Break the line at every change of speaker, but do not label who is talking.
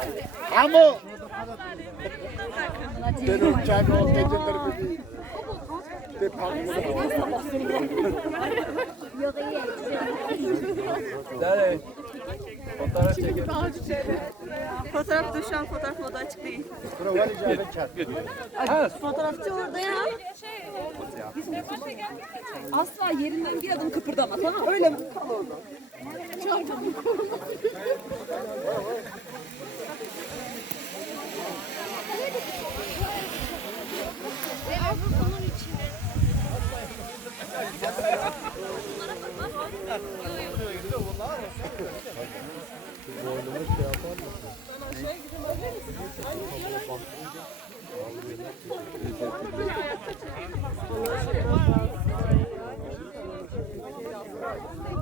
Amo. Benim çayım o geceleri bir de parkı.
Nereye? Fotoğraf çekelim.
Fotoğraf da şu an fotoğraf modu açık değil. Fotoğrafçı orada ya.
Asla yerinden bir adım kıpırdama, tamam mı? Öyle kal orada.
Thank you.